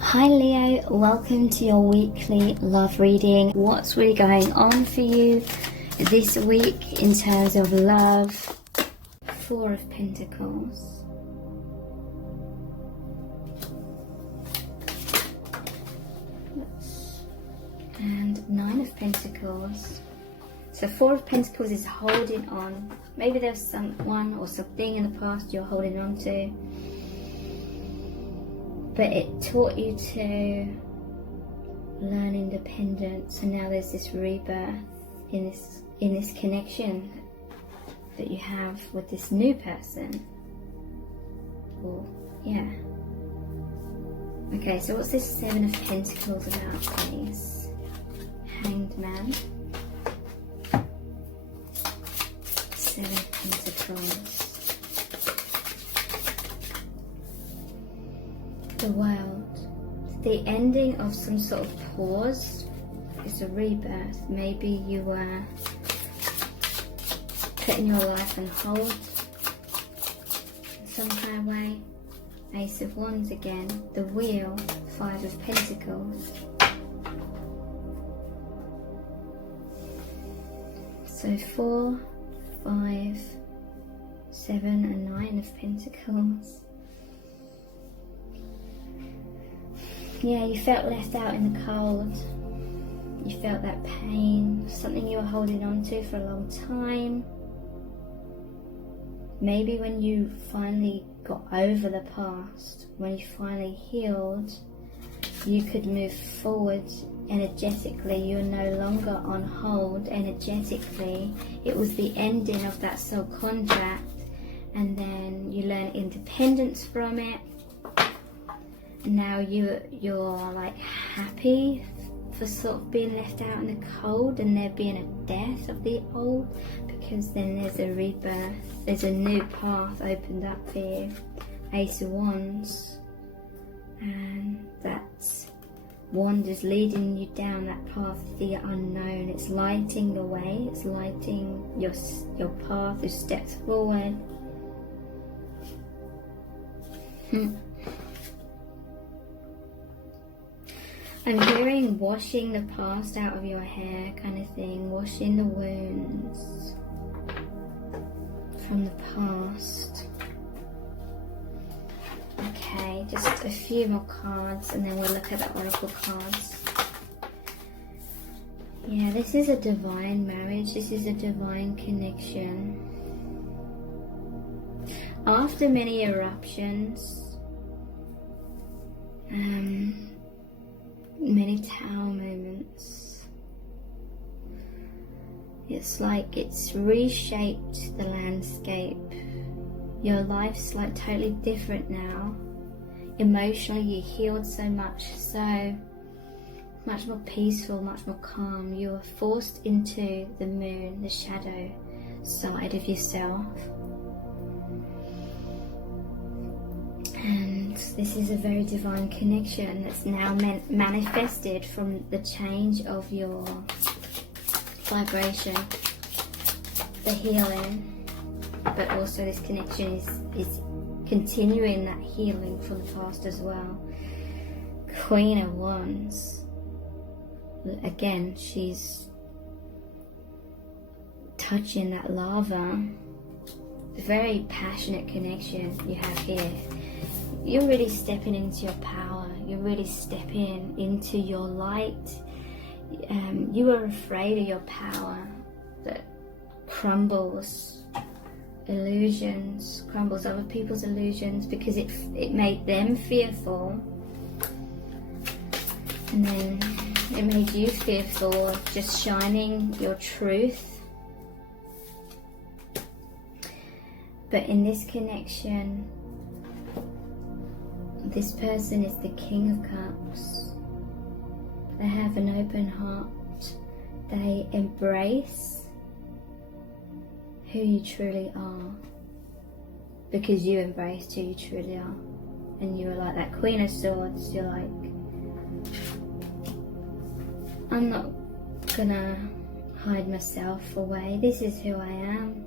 Hi Leo, welcome to your weekly love reading. What's really going on for you this week in terms of love? Four of Pentacles. And Nine of Pentacles. So Four of Pentacles is holding on. Maybe there's someone or something in the past you're holding on to, but it taught you to learn independence, and now there's this rebirth in this connection that you have with this new person. Or yeah. Okay, so what's this Seven of Pentacles about, please? Hanged Man. Seven of Pentacles. The World. The ending of some sort of pause is a rebirth. Maybe you were putting your life on hold in some kind of way. Ace of Wands again. The Wheel. Five of Pentacles. So 4, 5, 7 and 9 of Pentacles. Yeah, you felt left out in the cold. You felt that pain, something you were holding on to for a long time. Maybe when you finally got over the past, when you finally healed, you could move forward energetically. You're no longer on hold energetically. It was the ending of that soul contract, and then you learn independence from it. Now you're like happy for sort of being left out in the cold and there being a death of the old, because then there's a rebirth, there's a new path opened up for you. Ace of Wands, and that wand is leading you down that path of the unknown. It's lighting the way, it's lighting your path, your steps forward. I'm hearing washing the past out of your hair kind of thing, washing the wounds from the past. Okay, just a few more cards and then we'll look at the oracle cards. Yeah, this is a divine marriage, this is a divine connection. After many eruptions, many tower moments, it's like it's reshaped the landscape. Your life's like totally different now. Emotionally you healed so much more peaceful, much more calm. You were forced into the moon, the shadow side of yourself. And this is a very divine connection that's now manifested from the change of your vibration, the healing, but also this connection is continuing that healing from the past as well. Queen of Wands. Again, she's touching that lava. Very passionate connection you have here. You're really stepping into your power. You're really stepping into your light. You were afraid of your power that crumbles illusions, crumbles other people's illusions, because it made them fearful, and then it made you fearful of just shining your truth. But in this connection, this person is the King of Cups. They have an open heart. They embrace who you truly are, because you embraced who you truly are. And you were like that Queen of Swords. You're like, I'm not gonna hide myself away. This is who I am.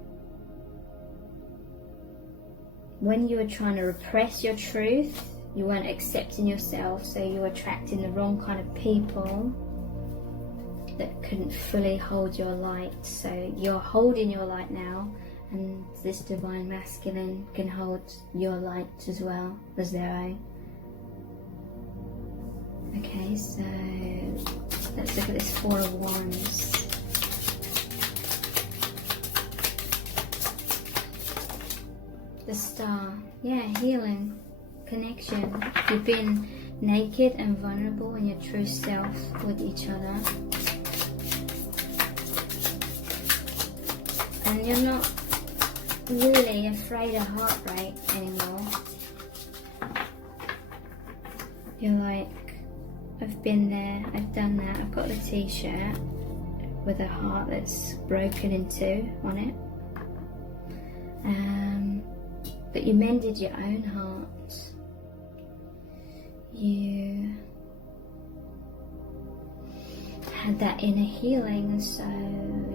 When you were trying to repress your truth, You weren't accepting yourself, so you were attracting the wrong kind of people that couldn't fully hold your light. So you're holding your light now, and this divine masculine can hold your light as well as their own. Okay, so let's look at this Four of Wands. The Star, yeah, healing, connection. You've been naked and vulnerable in your true self with each other. And you're not really afraid of heartbreak anymore. You're like, I've been there, I've done that, I've got the t-shirt with a heart that's broken in two on it. But you mended your own heart. You had that inner healing, and so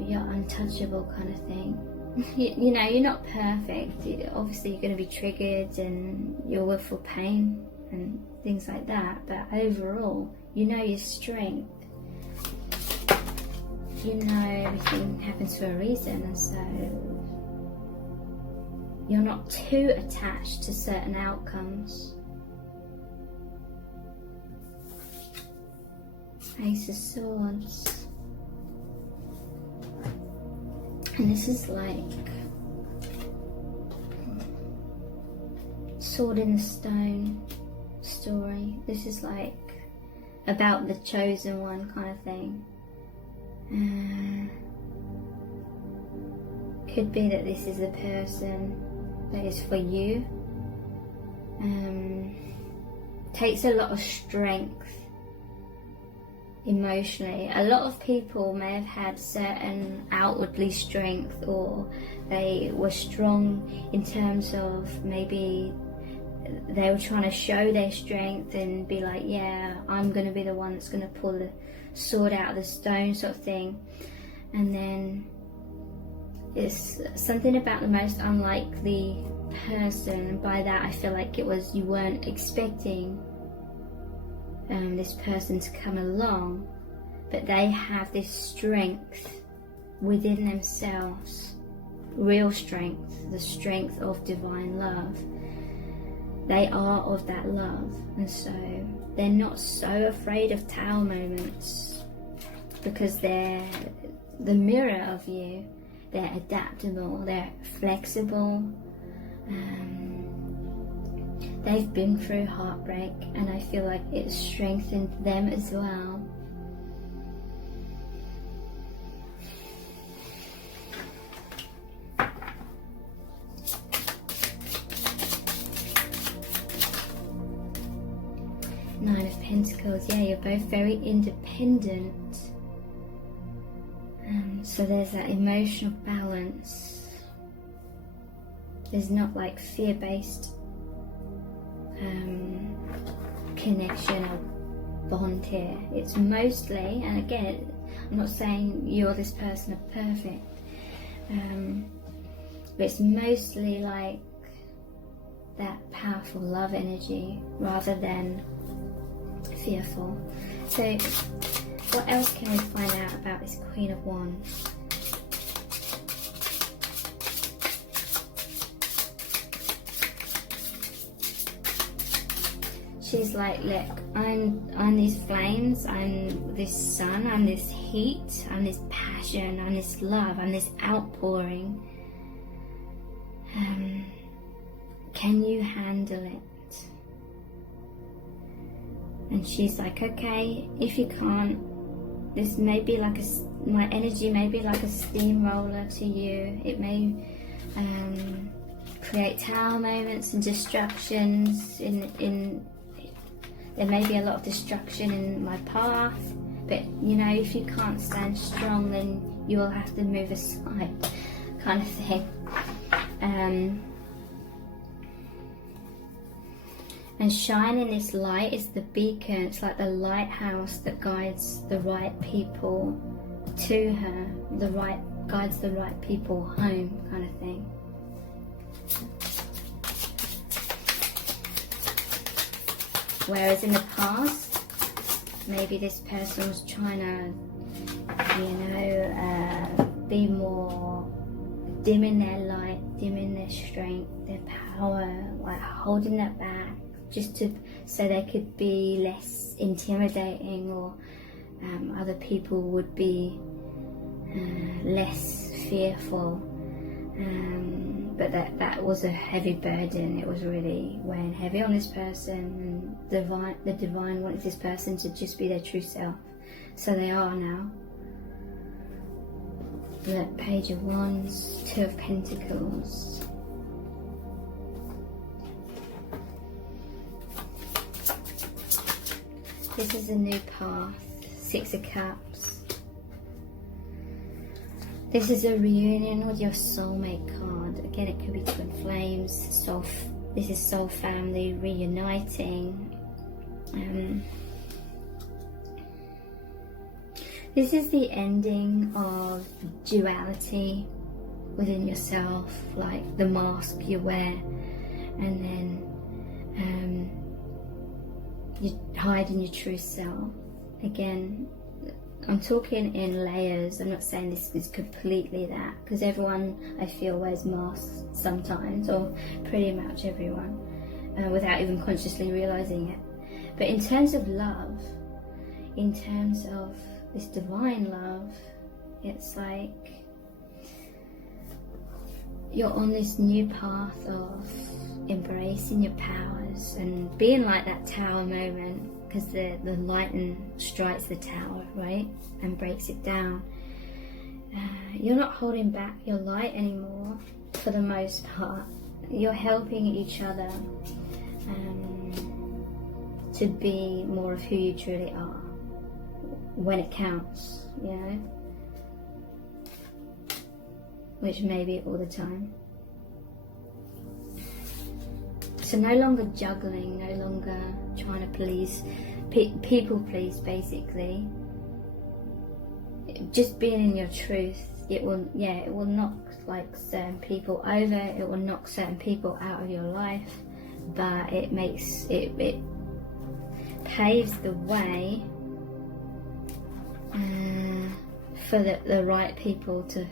you're untouchable kind of thing. You know, you're not perfect. Obviously you're going to be triggered and you'll will feel pain and things like that, but overall you know your strength. You know everything happens for a reason, and so you're not too attached to certain outcomes. Ace of Swords. And this is like Sword in the Stone story. This is like about the chosen one kind of thing. Could be that this is a person that is for you. Takes a lot of strength emotionally. A lot of people may have had certain outwardly strength, or they were strong in terms of maybe they were trying to show their strength and be like, yeah, I'm going to be the one that's going to pull the sword out of the stone sort of thing. And then it's something about the most unlikely person, and by that I feel like it was you weren't expecting this person to come along, but they have this strength within themselves, real strength, the strength of divine love. They are of that love, and so they're not so afraid of tower moments because they're the mirror of you. They're adaptable, they're flexible. They've been through heartbreak, and I feel like it's strengthened them as well. Nine of Pentacles, yeah, you're both very independent. So there's that emotional balance. There's not like fear-based connection or bond here. It's mostly, and again, I'm not saying you're this person are perfect, but it's mostly like that powerful love energy rather than fearful. So what else can we find out about this Queen of Wands? She's like, look, I'm these flames, I'm this sun, I'm this heat, I'm this passion, I'm this love, I'm this outpouring. Can you handle it? And she's like, okay, if you can't, this may be like my energy may be like a steamroller to you. It may create tower moments and distractions there may be a lot of destruction in my path, but you know, if you can't stand strong, then you will have to move aside, kind of thing. And shining this light is the beacon. It's like the lighthouse that guides the right people to her, guides the right people home, kind of thing. Whereas in the past, maybe this person was trying to, be more dimming their light, dimming their strength, their power, like holding that back, just so they could be less intimidating, or other people would be less fearful. But that was a heavy burden. It was really weighing heavy on this person, and the divine wanted this person to just be their true self. So they are now. The Page of Wands, Two of Pentacles. This is a new path, Six of Cups. This is a reunion with your soulmate card. Again, it could be twin flames, this is soul family reuniting. This is the ending of duality within yourself, like the mask you wear, and then you hide in your true self. Again, I'm talking in layers. I'm not saying this is completely that, because everyone, I feel, wears masks sometimes, or pretty much everyone, without even consciously realizing it. But in terms of love, in terms of this divine love, it's like you're on this new path of embracing your powers and being like that tower moment, because the lightning strikes the tower, right, and breaks it down. You're not holding back your light anymore, for the most part. You're helping each other to be more of who you truly are when it counts, which may be all the time. So no longer juggling, no longer trying to please, people please, basically. Just being in your truth. It will knock like certain people over, it will knock certain people out of your life, but it paves the way for the right people to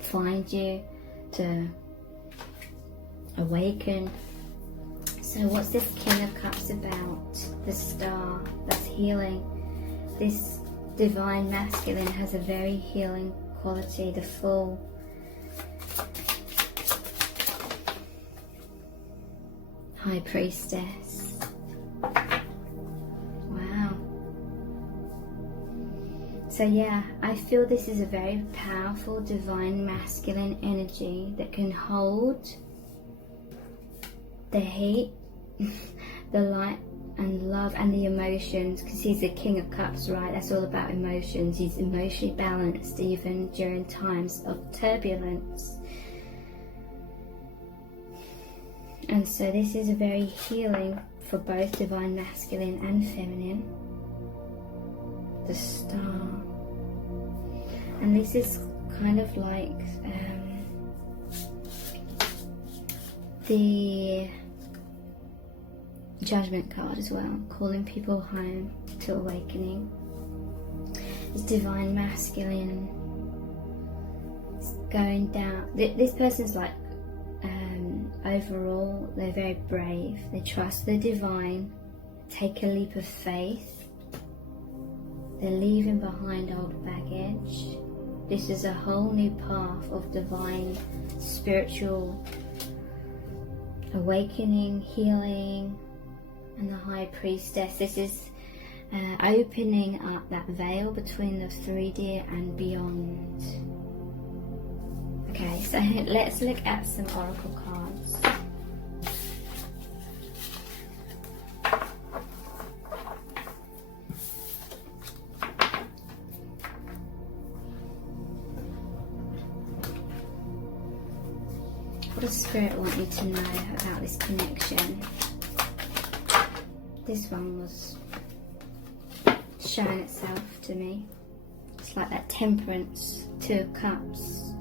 find you, to awaken. So what's this King of Cups about? The Star, that's healing. This divine masculine has a very healing quality. The Fool. High Priestess. Wow. So yeah, I feel this is a very powerful divine masculine energy that can hold the heat, the light and love and the emotions, because he's the King of Cups, right? That's all about emotions. He's emotionally balanced even during times of turbulence. And so this is a very healing for both divine masculine and feminine. The Star. And this is kind of like the Judgment card as well, calling people home to awakening. It's divine masculine. It's going down. This person's like, overall, they're very brave. They trust the divine, take a leap of faith. They're leaving behind old baggage. This is a whole new path of divine, spiritual awakening, healing. And the High Priestess, this is opening up that veil between the 3D and beyond. Okay, so let's look at some oracle cards. What does Spirit want you to know about this connection? This one was showing itself to me. It's like that Temperance, Two of Cups.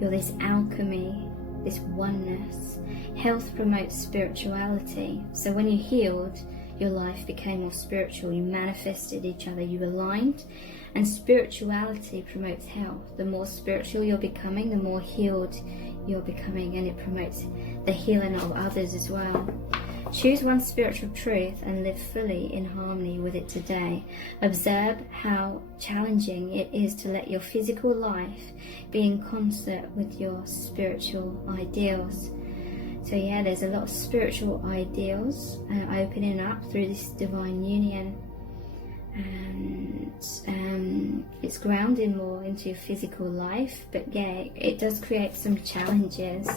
You're this alchemy this oneness. Health promotes spirituality. So when you healed, your life became more spiritual. You manifested each other, you aligned. And spirituality promotes health. The more spiritual you're becoming, the more healed you're becoming, and it promotes the healing of others as well. Choose one spiritual truth and live fully in harmony with it today. Observe how challenging it is to let your physical life be in concert with your spiritual ideals. So yeah, there's a lot of spiritual ideals opening up through this divine union. And it's grounding more into your physical life, but yeah, it does create some challenges.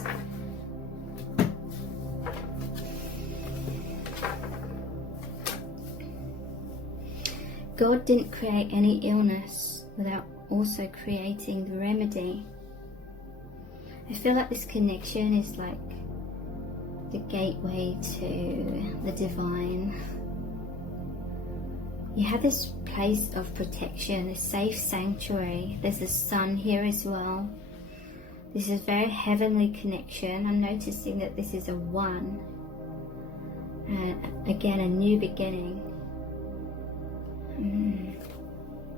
God didn't create any illness without also creating the remedy. I feel like this connection is like the gateway to the divine. You have this place of protection, a safe sanctuary. There's the sun here as well. This is a very heavenly connection. I'm noticing that this is a one. Again, a new beginning.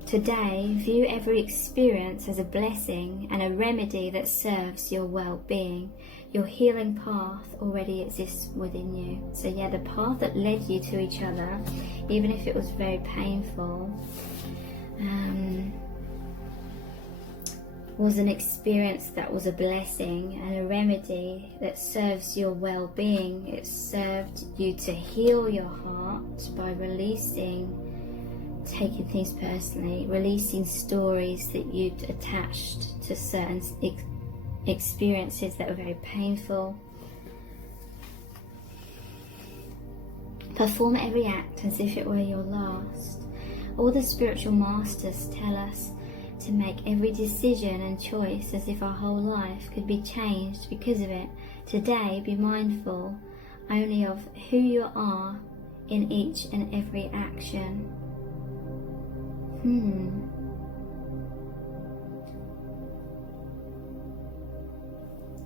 Today, view every experience as a blessing and a remedy that serves your well-being. Your healing path already exists within you. So yeah, the path that led you to each other, even if it was very painful, was an experience that was a blessing and a remedy that serves your well-being. It served you to heal your heart by taking things personally, releasing stories that you'd attached to certain experiences that were very painful. Perform every act as if it were your last. All the spiritual masters tell us to make every decision and choice as if our whole life could be changed because of it. Today, be mindful only of who you are in each and every action.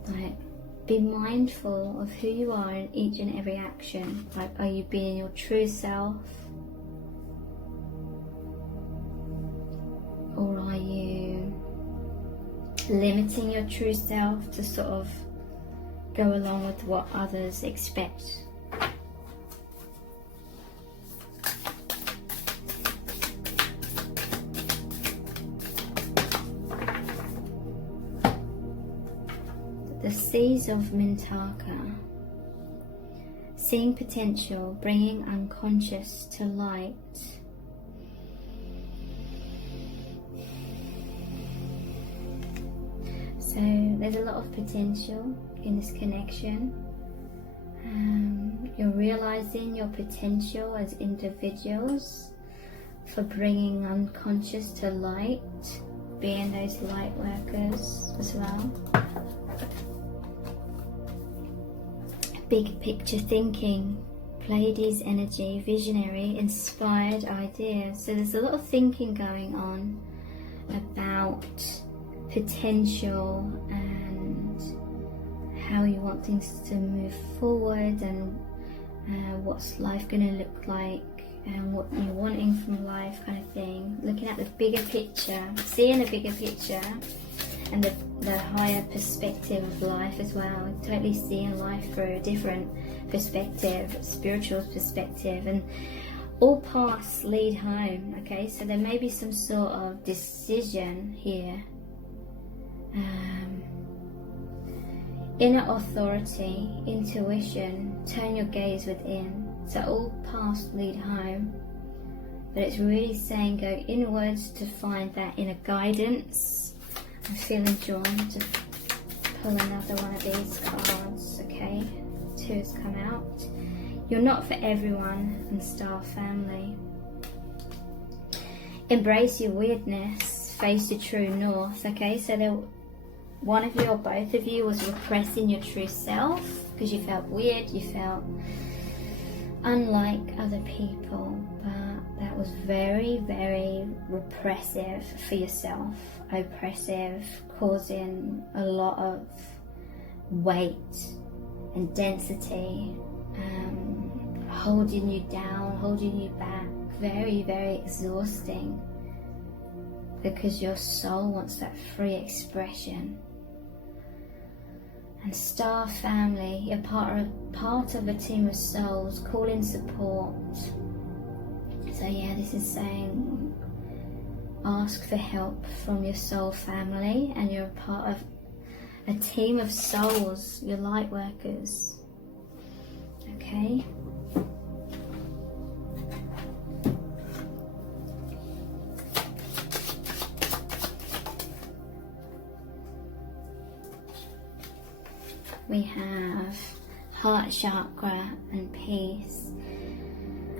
Like, be mindful of who you are in each and every action. Like, are you being your true self? Or are you limiting your true self to sort of go along with what others expect? The seas of Mintaka. Seeing potential, bringing unconscious to light. So there's a lot of potential in this connection. You're realizing your potential as individuals for bringing unconscious to light, being those light workers as well. Big picture thinking, Pleiades energy, visionary, inspired ideas. So there's a lot of thinking going on about potential and how you want things to move forward, and what's life going to look like, and what you're wanting from life, kind of thing. Looking at the bigger picture, seeing the bigger picture, and the higher perspective of life as well. Totally seeing life through a different perspective, spiritual perspective, and all paths lead home. Okay, so there may be some sort of decision here. Inner authority, intuition, turn your gaze within. So all paths lead home, but it's really saying go inwards to find that inner guidance. I'm feeling drawn to pull another one of these cards. Okay, 2 has come out. You're not for everyone, and star family. Embrace your weirdness, face your true north. Okay, so one of you or both of you was repressing your true self because you felt weird, you felt unlike other people, but that was very, very repressive for yourself, oppressive, causing a lot of weight and density, holding you down, holding you back. Very, very exhausting, because your soul wants that free expression. And star family, you're part of a team of souls. Call in support. So yeah, this is saying ask for help from your soul family, and you're a part of a team of souls, your light workers. Okay. We have heart chakra and peace.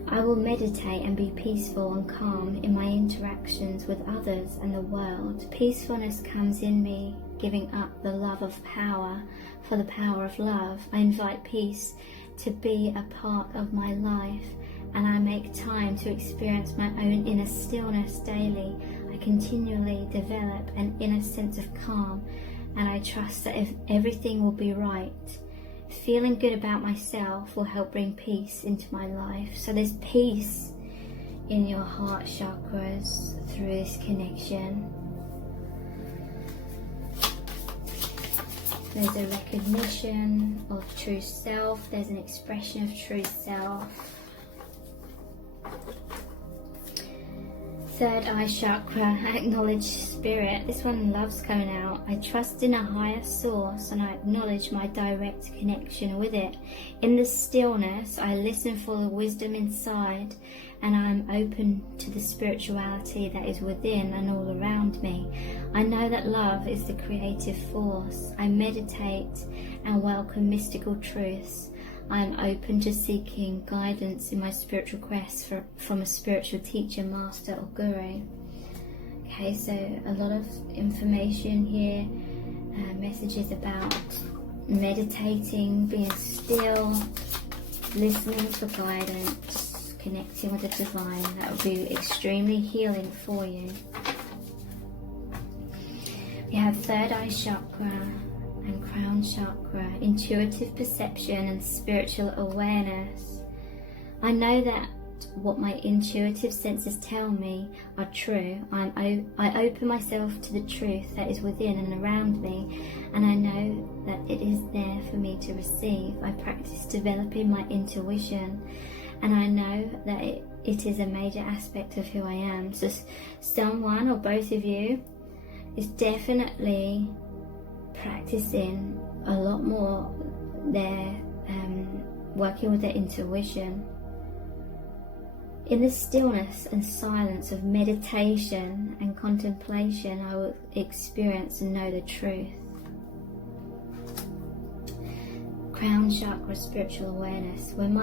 I will meditate and be peaceful and calm in my interactions with others and the world. Peacefulness comes in me, giving up the love of power for the power of love. I invite peace to be a part of my life, and I make time to experience my own inner stillness daily. I continually develop an inner sense of calm, and I trust that everything will be right. Feeling good about myself will help bring peace into my life. So there's peace in your heart chakras through this connection. There's a recognition of true self. There's an expression of true self. Third eye chakra, acknowledge spirit. This one loves coming out. I trust in a higher source, and I acknowledge my direct connection with it. In the stillness, I listen for the wisdom inside, and I'm open to the spirituality that is within and all around me. I know that love is the creative force. I meditate and welcome mystical truths. I am open to seeking guidance in my spiritual quest from a spiritual teacher, master or guru. Okay, so a lot of information here, messages about meditating, being still, listening for guidance, connecting with the divine. That will be extremely healing for you. We have third eye chakra and crown chakra, intuitive perception and spiritual awareness. I know that what my intuitive senses tell me are true. I open myself to the truth that is within and around me, and I know that it is there for me to receive. I practice developing my intuition, and I know that it is a major aspect of who I am. So someone or both of you is definitely practicing a lot more their working with their intuition. In the stillness and silence of meditation and contemplation, I will experience and know the truth. Crown chakra, spiritual awareness. When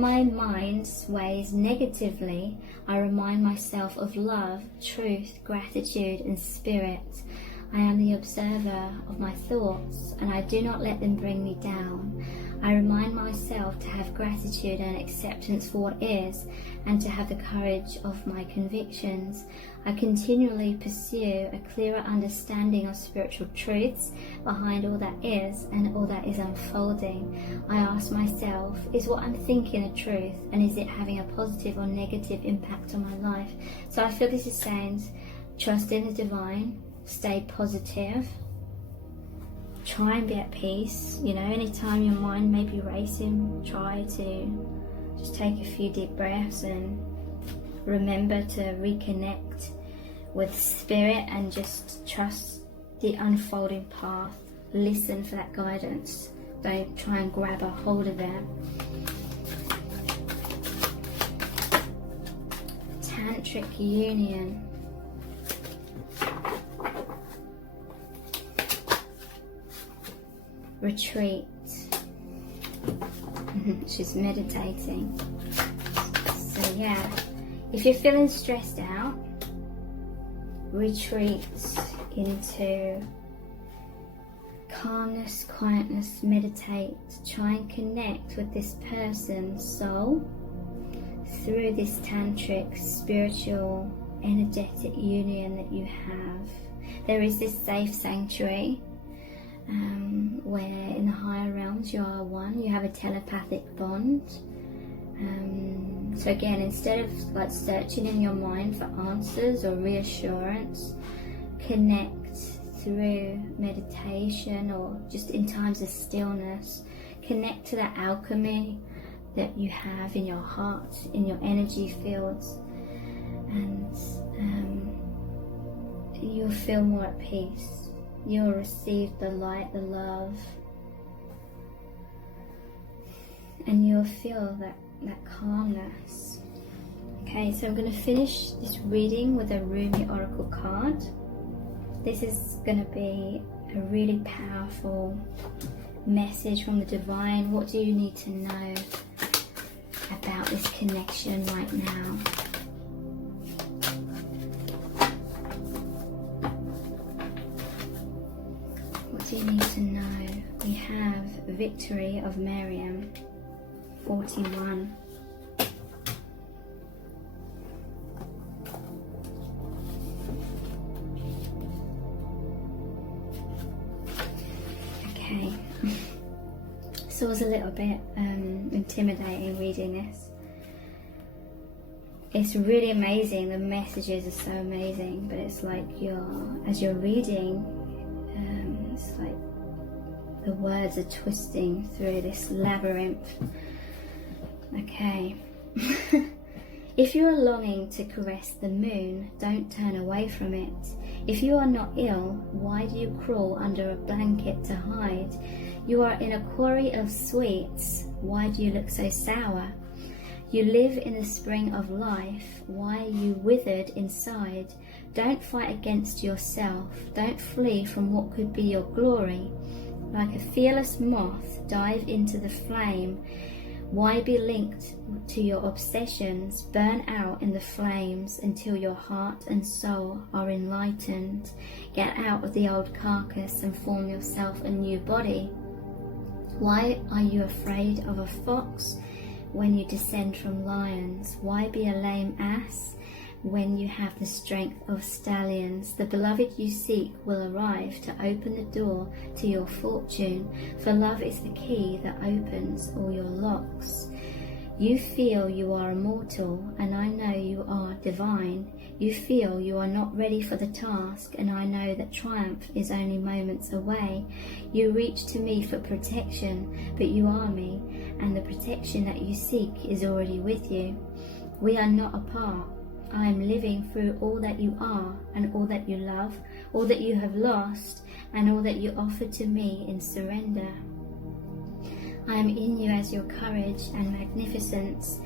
my mind sways negatively, I remind myself of love, truth, gratitude and spirit. I am the observer of my thoughts, and I do not let them bring me down. I remind myself to have gratitude and acceptance for what is, and to have the courage of my convictions. I continually pursue a clearer understanding of spiritual truths behind all that is and all that is unfolding. I ask myself, is what I'm thinking the truth, and is it having a positive or negative impact on my life? So I feel this is saying, trust in the divine, stay positive, try and be at peace. You know, anytime your mind may be racing, try to just take a few deep breaths and remember to reconnect with spirit and just trust the unfolding path. Listen for that guidance. Don't try and grab a hold of it. Tantric union. Retreat. She's meditating. So yeah, if you're feeling stressed out, retreat into calmness, quietness, meditate, try and connect with this person's soul through this tantric, spiritual, energetic union that you have. There is this safe sanctuary where in the higher realms you are one, you have a telepathic bond. So again, instead of like searching in your mind for answers or reassurance, connect through meditation or just in times of stillness. Connect to that alchemy that you have in your heart, in your energy fields, and you'll feel more at peace. You'll receive the light, the love, and you'll feel that calmness. Okay, so I'm going to finish this reading with a Rumi Oracle card. This is going to be a really powerful message from the divine. What do you need to know about this connection right now? What do you need to know? We have Victory of Miriam, 41. Okay, so it was a little bit intimidating reading this. It's really amazing, the messages are so amazing, but it's like as you're reading, it's like the words are twisting through this labyrinth. Okay. If you are longing to caress the moon, don't turn away from it. If you are not ill, why do you crawl under a blanket to hide? You are in a quarry of sweets, why do you look so sour? You live in the spring of life, why are you withered inside? Don't fight against yourself, don't flee from what could be your glory. Like a fearless moth, dive into the flame. Why be linked to your obsessions? Burn out in the flames until your heart and soul are enlightened. Get out of the old carcass and form yourself a new body. Why are you afraid of a fox when you descend from lions? Why be a lame ass when you have the strength of stallions? The beloved you seek will arrive to open the door to your fortune, for love is the key that opens all your locks. You feel you are immortal, and I know you are divine. You feel you are not ready for the task, and I know that triumph is only moments away. You reach to me for protection, but you are me, and the protection that you seek is already with you. We are not apart. I am living through all that you are, and all that you love, all that you have lost, and all that you offer to me in surrender. I am in you as your courage and magnificence,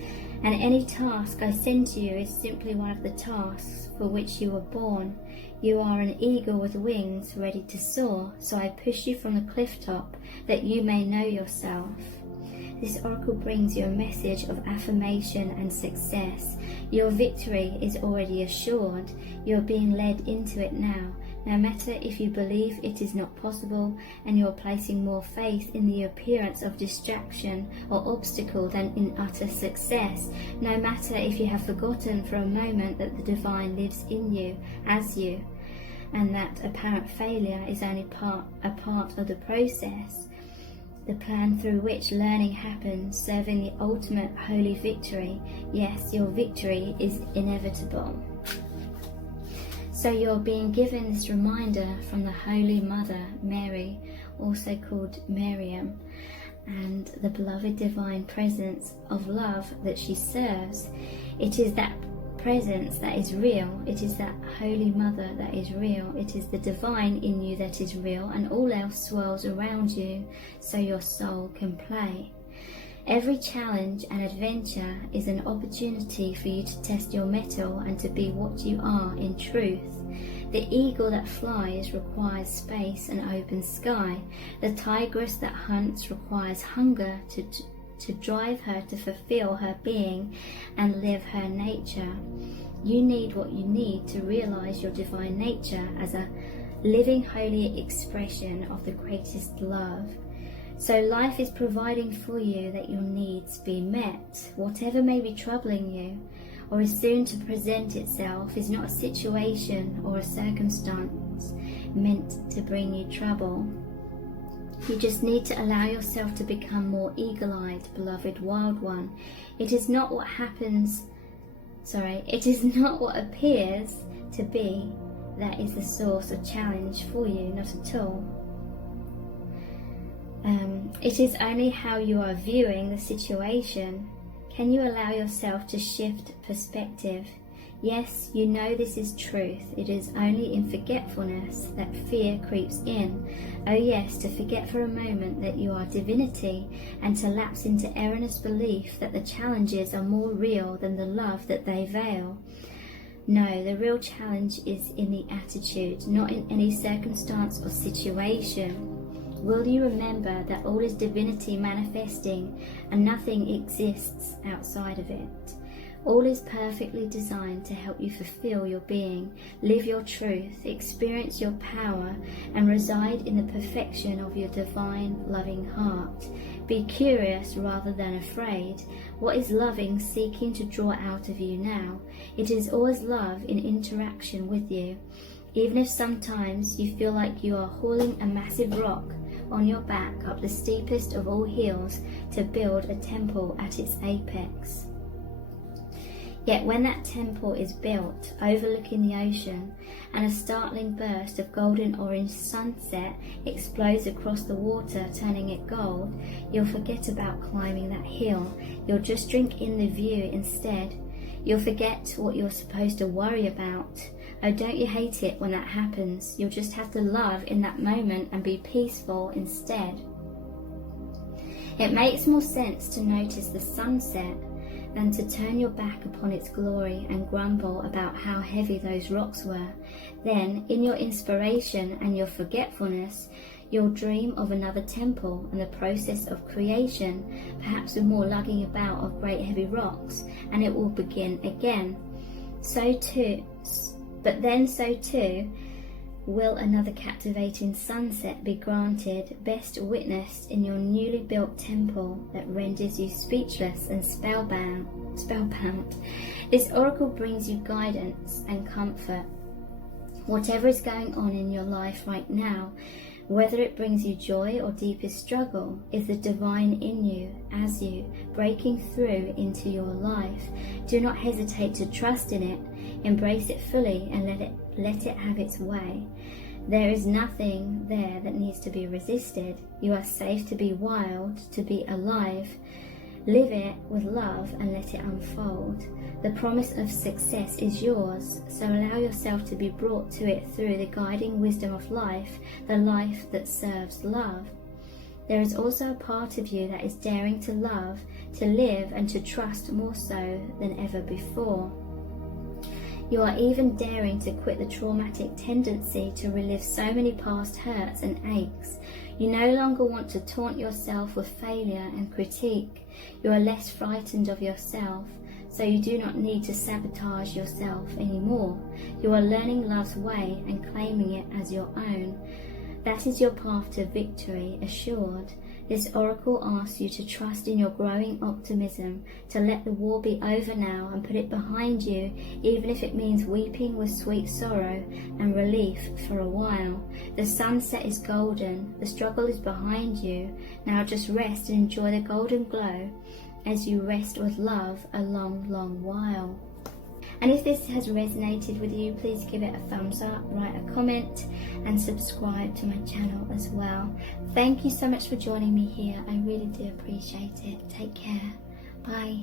and any task I send to you is simply one of the tasks for which you were born. You are an eagle with wings ready to soar, so I push you from the cliff top that you may know yourself. This oracle brings you a message of affirmation and success. Your victory is already assured. You are being led into it now. No matter if you believe it is not possible and you are placing more faith in the appearance of distraction or obstacle than in utter success. No matter if you have forgotten for a moment that the divine lives in you, as you, and that apparent failure is only a part of the process. The plan through which learning happens, serving the ultimate holy victory. Yes, your victory is inevitable. So you're being given this reminder from the Holy Mother, Mary, also called Miriam, and the beloved divine presence of love that she serves. It is that presence that is real. It is that Holy Mother that is real. It is the divine in you that is real, and all else swirls around you so your soul can play. Every challenge and adventure is an opportunity for you to test your mettle and to be what you are in truth. The eagle that flies requires space and open sky. The tigress that hunts requires hunger to drive her to fulfill her being and live her nature. You need what you need to realize your divine nature as a living holy expression of the greatest love. So life is providing for you that your needs be met. Whatever may be troubling you or is soon to present itself is not a situation or a circumstance meant to bring you trouble. You just need to allow yourself to become more eagle-eyed, beloved wild one. It is not what appears to be that is the source of challenge for you, not at all. It is only how you are viewing the situation. Can you allow yourself to shift perspective? Yes, you know this is truth. It is only in forgetfulness that fear creeps in. Oh yes, to forget for a moment that you are divinity, and to lapse into erroneous belief that the challenges are more real than the love that they veil. No, the real challenge is in the attitude, not in any circumstance or situation. Will you remember that all is divinity manifesting and nothing exists outside of it? All is perfectly designed to help you fulfill your being, live your truth, experience your power, and reside in the perfection of your divine, loving heart. Be curious rather than afraid. What is loving seeking to draw out of you now? It is always love in interaction with you. Even if sometimes you feel like you are hauling a massive rock on your back up the steepest of all hills to build a temple at its apex. Yet when that temple is built, overlooking the ocean, and a startling burst of golden orange sunset explodes across the water, turning it gold, you'll forget about climbing that hill. You'll just drink in the view instead. You'll forget what you're supposed to worry about. Oh, don't you hate it when that happens? You'll just have to love in that moment and be peaceful instead. It makes more sense to notice the sunset than to turn your back upon its glory and grumble about how heavy those rocks were. Then, in your inspiration and your forgetfulness, you'll dream of another temple and the process of creation, perhaps with more lugging about of great heavy rocks, and it will begin again. So too will another captivating sunset be granted, best witnessed in your newly built temple that renders you speechless and spellbound. This oracle brings you guidance and comfort. Whatever is going on in your life right now, whether it brings you joy or deepest struggle, is the divine in you, as you, breaking through into your life. Do not hesitate to trust in it. Embrace it fully and let it have its way. There is nothing there that needs to be resisted. You are safe to be wild, to be alive. Live it with love and let it unfold. The promise of success is yours, so allow yourself to be brought to it through the guiding wisdom of life, the life that serves love. There is also a part of you that is daring to love, to live, and to trust more so than ever before. You are even daring to quit the traumatic tendency to relive so many past hurts and aches. You no longer want to taunt yourself with failure and critique. You are less frightened of yourself, so you do not need to sabotage yourself anymore. You are learning love's way and claiming it as your own. That is your path to victory, assured. This oracle asks you to trust in your growing optimism, to let the war be over now and put it behind you, even if it means weeping with sweet sorrow and relief for a while. The sunset is golden, the struggle is behind you. Now just rest and enjoy the golden glow as you rest with love a long, long while. And if this has resonated with you, please give it a thumbs up, write a comment, and subscribe to my channel as well. Thank you so much for joining me here. I really do appreciate it. Take care. Bye.